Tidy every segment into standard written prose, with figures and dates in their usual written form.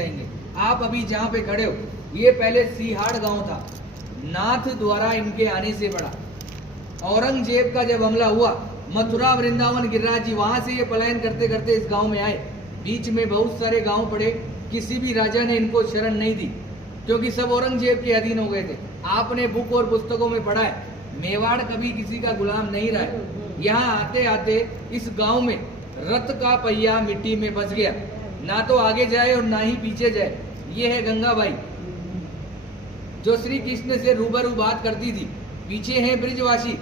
जाएंगे। आप अभी जहाँ पे खड़े हो, ये पहले सीहाड़ गांव था। नाथ द्वारा इनके आने से बढ़ा। औरंगजेब का जब हमला हुआ, मथुरा वृंदावन गिरिराज जी, वहां से ये पलायन करते करते इस गांव में आए। बीच में बहुत सारे गांव पड़े, किसी भी राजा ने इनको शरण नहीं दी, क्योंकि सब औरंगजेब के अधीन हो गए थे। आपने बुक और पुस्तकों में पढ़ा है, मेवाड़ कभी किसी का गुलाम नहीं रहा है। यहाँ आते आते इस गांव में रथ का पहिया मिट्टी में फंस गया, ना तो आगे जाए और ना ही पीछे जाए। ये है गंगाबाई, जो श्री कृष्ण से रूबरू बात करती थी। पीछे हैं ब्रिजवासी,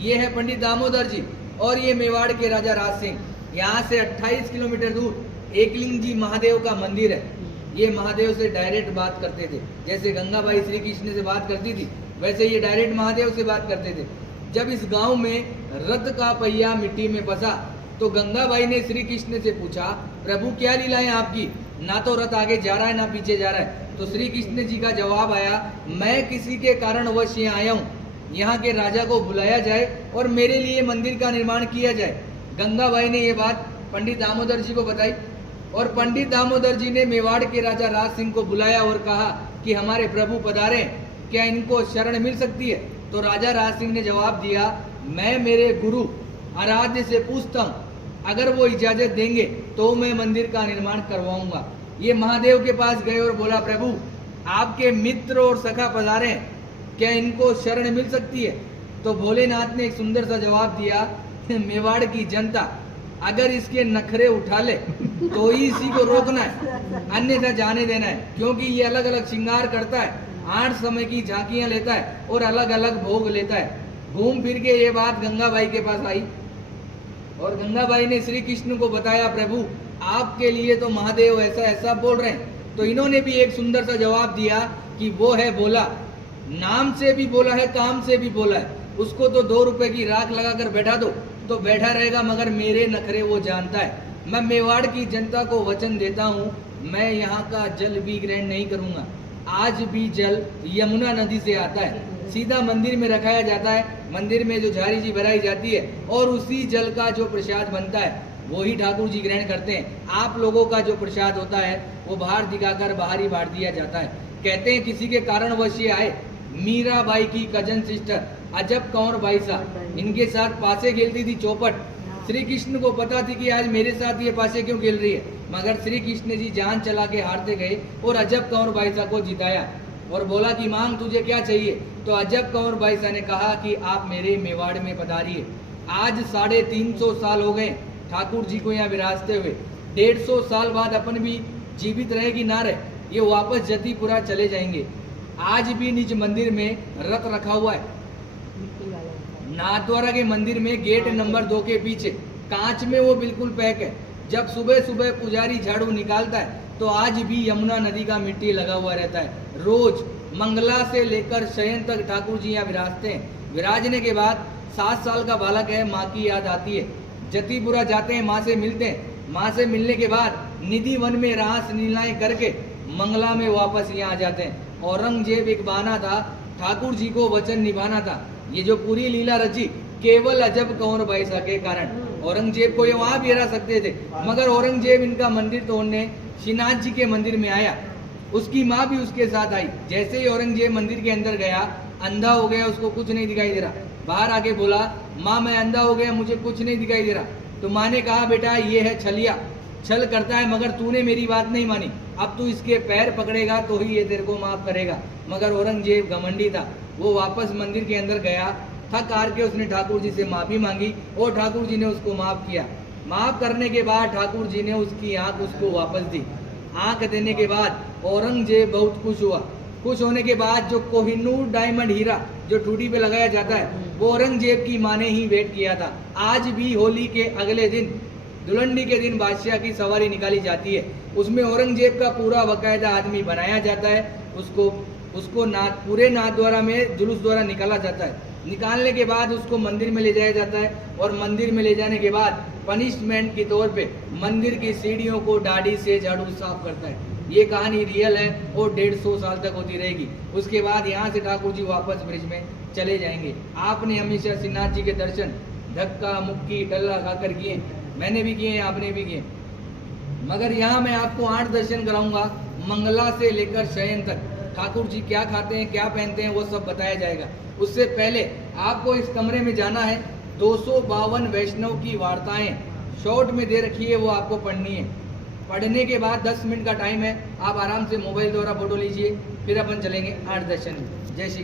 ये है पंडित दामोदर जी, और ये मेवाड़ के राजा राज सिंह। यहाँ से 28 किलोमीटर दूर एकलिंग जी महादेव का मंदिर है। ये महादेव से डायरेक्ट बात करते थे, जैसे गंगाबाई श्री कृष्ण से बात करती थी, वैसे ये डायरेक्ट महादेव से बात करते थे। जब इस गांव में रथ का पहिया मिट्टी में फंसा, तो गंगाबाई ने श्री कृष्ण से पूछा, प्रभु क्या लीला है आपकी, ना तो रथ आगे जा रहा है ना पीछे जा रहा है। तो श्री कृष्ण जी का जवाब आया, मैं किसी के कारणवश यहाँ आया हूँ, यहाँ के राजा को बुलाया जाए और मेरे लिए मंदिर का निर्माण किया जाए। गंगाबाई ने ये बात पंडित दामोदर जी को बताई, और पंडित दामोदर जी ने मेवाड़ के राजा राज सिंह को बुलाया और कहा कि हमारे प्रभु पधारे, क्या इनको शरण मिल सकती है। तो राजा राज सिंह ने जवाब दिया, मैं मेरे गुरु आराध्य से पूछता हूँ, अगर वो इजाजत देंगे तो मैं मंदिर का निर्माण करवाऊंगा। ये महादेव के पास गए और बोला, प्रभु आपके मित्र और सखा पधारे, क्या इनको शरण मिल सकती है। तो भोलेनाथ ने एक सुंदर सा जवाब दिया, मेवाड़ की जनता अगर इसके नखरे उठा ले तो ही इसी को रोकना है, अन्यथा जाने देना है, क्योंकि ये अलग अलग श्रृंगार करता है, 8 समय की झांकियां लेता है और अलग अलग भोग लेता है। घूम फिर के ये बात गंगाबाई के पास आई, और गंगाबाई ने श्री कृष्ण को बताया, प्रभु आपके लिए तो महादेव ऐसा ऐसा बोल रहे हैं। तो इन्होंने भी एक सुंदर सा जवाब दिया कि वो है बोला, नाम से भी बोला है, काम से भी बोला है। उसको तो 2 रुपए की राख लगाकर बैठा दो तो बैठा रहेगा, मगर मेरे नखरे वो जानता है। मैं मेवाड़ की जनता को वचन देता हूँ, मैं यहाँ का जल भी ग्रहण नहीं करूँगा। आज भी जल यमुना नदी से आता है, सीधा मंदिर में रखाया जाता है, मंदिर में जो झारी जी भराई जाती है, और उसी जल का जो प्रसाद बनता है वही ठाकुर जी ग्रहण करते हैं। आप लोगों का जो प्रसाद होता है वो बाहर दिखाकर बाहर ही बांट दिया जाता है। कहते हैं किसी के कारणवश ये आए, मीराबाई की कजन सिस्टर अजब कंवर बाई साहब, इनके साथ पासे खेलती थी चौपट। श्री कृष्ण को पता थी कि आज मेरे साथ ये पासे क्यों खेल रही है, मगर श्री कृष्ण जी जान चला के हारते गए और अजब कंवर बाई साहब को जिताया और बोला कि मांग तुझे क्या चाहिए। तो अजब कंवर बाई साहब ने कहा कि आप मेरे मेवाड़ में पधारिए। आज 350 साल हो गए ठाकुर जी को यहाँ विराजते हुए, 150 साल बाद अपन भी जीवित रहे कि ना रहे, ये वापस जतीपुरा चले जाएंगे। आज भी निज मंदिर में रथ रखा हुआ है, नाथद्वारा के मंदिर में गेट नंबर 2 के पीछे कांच में वो बिल्कुल पैक है। जब सुबह सुबह पुजारी झाड़ू निकालता है तो आज भी यमुना नदी का मिट्टी लगा हुआ रहता है। रोज मंगला से लेकर शयन तक ठाकुर जी यहाँ विराजते हैं। विराजने के बाद 7 साल का बालक है, माँ की याद आती है, जतीपुरा जाते हैं, माँ से मिलते हैं। माँ से मिलने के बाद निधि वन में रास लीलाएं करके मंगला में वापस यहाँ आ जाते हैं। औरंगजेब एक बहाना था, ठाकुर जी को वचन निभाना था। ये जो पूरी लीला रची केवल अजब कंवर बाई साहब के कारण। औरंगजेब को ये वहां भी हरा सकते थे, मगर औरंगजेब इनका मंदिर तोड़ने श्रीनाथ जी के मंदिर में आया। उसकी माँ भी उसके साथ आई। जैसे ही औरंगजेब मंदिर के अंदर गया, अंधा हो गया, उसको कुछ नहीं दिखाई दे रहा। बाहर आके बोला, माँ मैं अंधा हो गया, मुझे कुछ नहीं दिखाई दे रहा। तो माँ ने कहा, बेटा ये है छलिया, छल करता है, मगर तूने मेरी बात नहीं मानी, अब तू इसके पैर पकड़ेगा तो ही ये तेरे को माफ करेगा। मगर औरंगजेब घमंडी था, वो वापस मंदिर के अंदर गया, थक हार के उसने ठाकुर जी से माफी मांगी और ठाकुर जी ने उसको माफ किया। माफ करने के बाद ठाकुर जी ने उसकी आंख उसको वापस दी। आंख देने के बाद औरंगजेब बहुत खुश हुआ। खुश होने के बाद जो कोहिनूर डायमंड हीरा जो ठूठी पे लगाया जाता है, वो औरंगजेब की माँ ने ही वेट किया था। आज भी होली के अगले दिन, दुल्हनडी के दिन बादशाह की सवारी निकाली जाती है। उसमें औरंगजेब का पूरा बाकायदा आदमी बनाया जाता है, उसको पूरे नाथद्वारा में जुलूस द्वारा निकाला जाता है। निकालने के बाद उसको मंदिर में ले जाया जाता है, और मंदिर में ले जाने के बाद पनिशमेंट के तौर पे मंदिर की सीढ़ियों को दाढ़ी से झाड़ू साफ करता है। ये कहानी रियल है और 150 साल तक होती रहेगी। उसके बाद यहाँ से ठाकुर जी वापस ब्रिज में चले जाएंगे। आपने हमेशा श्रीनाथ जी के दर्शन धक्का मुक्की टल्ला खाकर किए, मैंने भी किए, आपने भी किए। मगर यहाँ मैं आपको 8 दर्शन कराऊंगा, मंगला से लेकर शयन तक। ठाकुर जी क्या खाते हैं, क्या पहनते हैं, वो सब बताया जाएगा। उससे पहले आपको इस कमरे में जाना है। 252 वैष्णव की वार्ताएं शॉर्ट में दे रखी है, वो आपको पढ़नी है। पढ़ने के बाद 10 मिनट का टाइम है, आप आराम से मोबाइल द्वारा फोटो लीजिए, फिर अपन चलेंगे 8 दर्शन में। जय श्री कृष्ण।